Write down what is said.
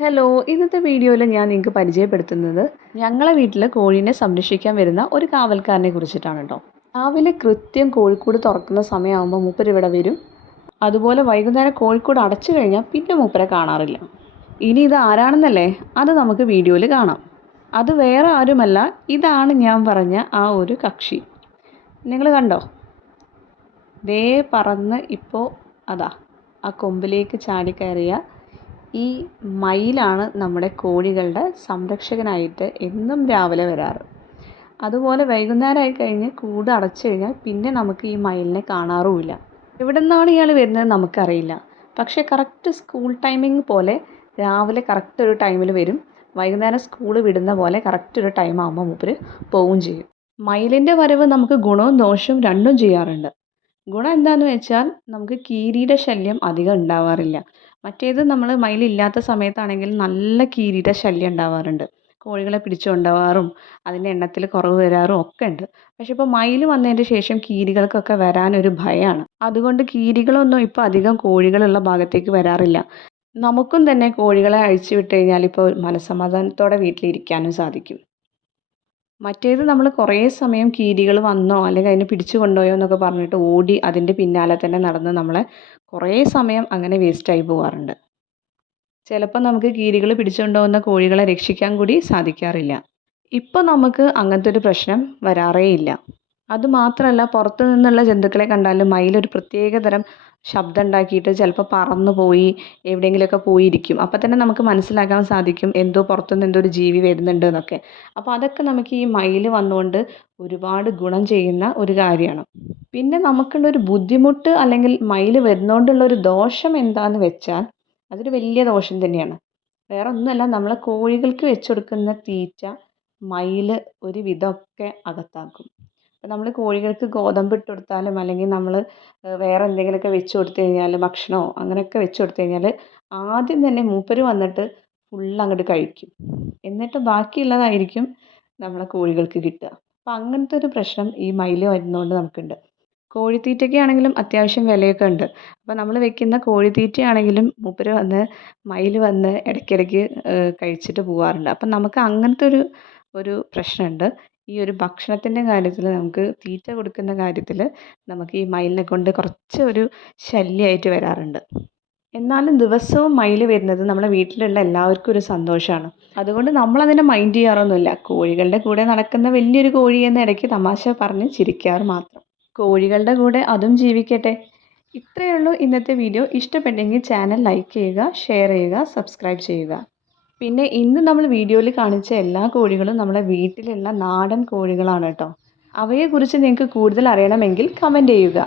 Hello, ഇന്നത്തെ വീഡിയോയിൽ ഞാൻ നിങ്ങൾക്ക് പരിചയപ്പെടുത്തുന്നത് ഞങ്ങളെ വീട്ടിൽ കോഴീനെ സംരക്ഷിക്കാൻ വരുന്ന ഒരു കാവൽക്കാരനെ കുറിച്ചിട്ടാണ് കേട്ടോ. രാവിലെ കൃത്യം കോഴിക്കൂട് തുറക്കുന്ന സമയമാകുമ്പോൾ മൂപ്പര് ഇവിടെ വരും. അതുപോലെ വൈകുന്നേരം കോഴിക്കൂട് അടച്ചു കഴിഞ്ഞാൽ പിന്നെ മൂപ്പരെ കാണാറില്ല. ഇനി ഇത് ആരാണെന്നല്ലേ, അത് നമുക്ക് വീഡിയോയിൽ കാണാം. അത് വേറെ ആരുമല്ല, ഇതാണ് ഞാൻ പറഞ്ഞ ആ ഒരു കക്ഷി. നിങ്ങൾ കണ്ടോ? ദേ പറന്ന് ഇപ്പോൾ അതാ ആ കൊമ്പിലേക്ക് ചാടിക്കയറിയ ഈ മയിലാണ് നമ്മുടെ കോഴികളുടെ സംരക്ഷകനായിട്ട് എന്നും രാവിലെ വരാറ്. അതുപോലെ വൈകുന്നേരമായി കഴിഞ്ഞ് കൂട് അടച്ചു കഴിഞ്ഞാൽ പിന്നെ നമുക്ക് ഈ മയിലിനെ കാണാറുമില്ല. എവിടെ നിന്നാണ് ഇയാൾ വരുന്നത് നമുക്കറിയില്ല. പക്ഷേ കറക്റ്റ് സ്കൂൾ ടൈമിംഗ് പോലെ രാവിലെ കറക്റ്റ് ഒരു ടൈമിൽ വരും. വൈകുന്നേരം സ്കൂൾ വിടുന്ന പോലെ കറക്റ്റ് ഒരു ടൈം ആകുമ്പോൾ മൂപ്പര് പോവുകയും ചെയ്യും. മയിലിൻ്റെ വരവ് നമുക്ക് ഗുണവും ദോഷവും രണ്ടും ചെയ്യാറുണ്ട്. ഗുണം എന്താണെന്ന് വെച്ചാൽ നമുക്ക് കീരിയുടെ ശല്യം അധികം ഉണ്ടാവാറില്ല. മറ്റേത് നമ്മൾ മയിലില്ലാത്ത സമയത്താണെങ്കിൽ നല്ല കീരിയുടെ ശല്യം ഉണ്ടാവാറുണ്ട്. കോഴികളെ പിടിച്ചു കൊണ്ടുപോകാറും അതിൻ്റെ എണ്ണത്തിൽ കുറവ് വരാറും ഒക്കെ ഉണ്ട്. പക്ഷെ ഇപ്പോൾ മയിൽ വന്നതിന് ശേഷം കീരികൾക്കൊക്കെ വരാനൊരു ഭയമാണ്. അതുകൊണ്ട് കീരികളൊന്നും ഇപ്പോൾ അധികം കോഴികളുള്ള ഭാഗത്തേക്ക് വരാറില്ല. നമുക്കും തന്നെ കോഴികളെ അഴിച്ചു വിട്ട് കഴിഞ്ഞാൽ ഇപ്പോൾ മനസ്സമാധാനത്തോടെ വീട്ടിലിരിക്കാനും സാധിക്കും. മറ്റേത് നമ്മൾ കുറേ സമയം കീരികൾ വന്നോ അല്ലെങ്കിൽ അതിനെ പിടിച്ചു കൊണ്ടുപോയോ എന്നൊക്കെ പറഞ്ഞിട്ട് ഓടി അതിൻ്റെ പിന്നാലെ തന്നെ നടന്ന് നമ്മളെ കുറേ സമയം അങ്ങനെ വേസ്റ്റായി പോകാറുണ്ട്. ചിലപ്പോൾ നമുക്ക് കീരികൾ പിടിച്ചുകൊണ്ട് പോകുന്ന കോഴികളെ രക്ഷിക്കാൻ കൂടി സാധിക്കാറില്ല. ഇപ്പോൾ നമുക്ക് അങ്ങനത്തെ ഒരു പ്രശ്നം വരാറേ ഇല്ല. അതുമാത്രമല്ല, പുറത്തു നിന്നുള്ള ജന്തുക്കളെ കണ്ടാലും മയിലൊരു പ്രത്യേകതരം ശബ്ദം ഉണ്ടാക്കിയിട്ട് ചിലപ്പോൾ പറന്നു പോയി എവിടെയെങ്കിലുമൊക്കെ പോയിരിക്കും. അപ്പോൾ തന്നെ നമുക്ക് മനസ്സിലാക്കാൻ സാധിക്കും എന്തോ പുറത്തുനിന്ന് എന്തോ ഒരു ജീവി വരുന്നുണ്ട് എന്നൊക്കെ. അപ്പോൾ അതൊക്കെ നമുക്ക് ഈ മയിൽ വന്നുകൊണ്ട് ഒരുപാട് ഗുണം ചെയ്യുന്ന ഒരു കാര്യമാണ്. പിന്നെ നമുക്കുള്ളൊരു ബുദ്ധിമുട്ട് അല്ലെങ്കിൽ മയിൽ വരുന്നതുകൊണ്ടുള്ളൊരു ദോഷം എന്താണെന്ന് വെച്ചാൽ അതൊരു വലിയ ദോഷം തന്നെയാണ്. വേറെ ഒന്നുമല്ല, നമ്മളെ കോഴികൾക്ക് വെച്ച് കൊടുക്കുന്ന തീറ്റ മയിൽ ഒരു വിധമൊക്കെ അകത്താക്കും. അപ്പോൾ നമ്മൾ കോഴികൾക്ക് ഗോതമ്പ് ഇട്ട് കൊടുത്താലും അല്ലെങ്കിൽ നമ്മൾ വേറെ എന്തെങ്കിലുമൊക്കെ വെച്ച് കൊടുത്തു കഴിഞ്ഞാൽ ഭക്ഷണമോ അങ്ങനെയൊക്കെ വെച്ച് കൊടുത്തു കഴിഞ്ഞാൽ ആദ്യം തന്നെ മൂപ്പര് വന്നിട്ട് ഫുൾ അങ്ങോട്ട് കഴിക്കും. എന്നിട്ട് ബാക്കിയുള്ളതായിരിക്കും നമ്മളെ കോഴികൾക്ക് കിട്ടുക. അപ്പോൾ അങ്ങനത്തെ ഒരു പ്രശ്നം ഈ മയിൽ വരുന്നതുകൊണ്ട് നമുക്കുണ്ട്. കോഴിത്തീറ്റയ്ക്കാണെങ്കിലും അത്യാവശ്യം വിലയൊക്കെ ഉണ്ട്. അപ്പോൾ നമ്മൾ വെക്കുന്ന കോഴിത്തീറ്റയാണെങ്കിലും മൂപ്പര് വന്ന് മയിൽ വന്ന് ഇടയ്ക്കിടയ്ക്ക് കഴിച്ചിട്ട് പോകാറുണ്ട്. അപ്പം നമുക്ക് അങ്ങനത്തെ ഒരു പ്രശ്നമുണ്ട്. ഈ ഒരു ഭക്ഷണത്തിൻ്റെ കാര്യത്തിൽ നമുക്ക് തീറ്റ കൊടുക്കുന്ന കാര്യത്തിൽ നമുക്ക് ഈ മയിലിനെ കൊണ്ട് കുറച്ച് ഒരു ശല്യമായിട്ട് വരാറുണ്ട്. എന്നാലും ദിവസവും മയിൽ വരുന്നത് നമ്മളെ വീട്ടിലുള്ള എല്ലാവർക്കും ഒരു സന്തോഷമാണ്. അതുകൊണ്ട് നമ്മളതിനെ മൈൻഡ് ചെയ്യാറൊന്നുമില്ല. കോഴികളുടെ കൂടെ നടക്കുന്ന വലിയൊരു കോഴി എന്ന ഇടയ്ക്ക് തമാശ പറഞ്ഞ് ചിരിക്കാറ് മാത്രം. കോഴികളുടെ കൂടെ അതും ജീവിക്കട്ടെ. ഇത്രയേ ഉള്ളൂ ഇന്നത്തെ വീഡിയോ. ഇഷ്ടപ്പെട്ടെങ്കിൽ ചാനൽ ലൈക്ക് ചെയ്യുക, ഷെയർ ചെയ്യുക, സബ്സ്ക്രൈബ് ചെയ്യുക. പിന്നെ ഇന്ന് നമ്മൾ വീഡിയോയിൽ കാണിച്ച എല്ലാ കോഴികളും നമ്മുടെ വീട്ടിലുള്ള നാടൻ കോഴികളാണ് കേട്ടോ. അവയെക്കുറിച്ച് നിങ്ങൾക്ക് കൂടുതൽ അറിയണമെങ്കിൽ കമൻറ്റ് ചെയ്യുക.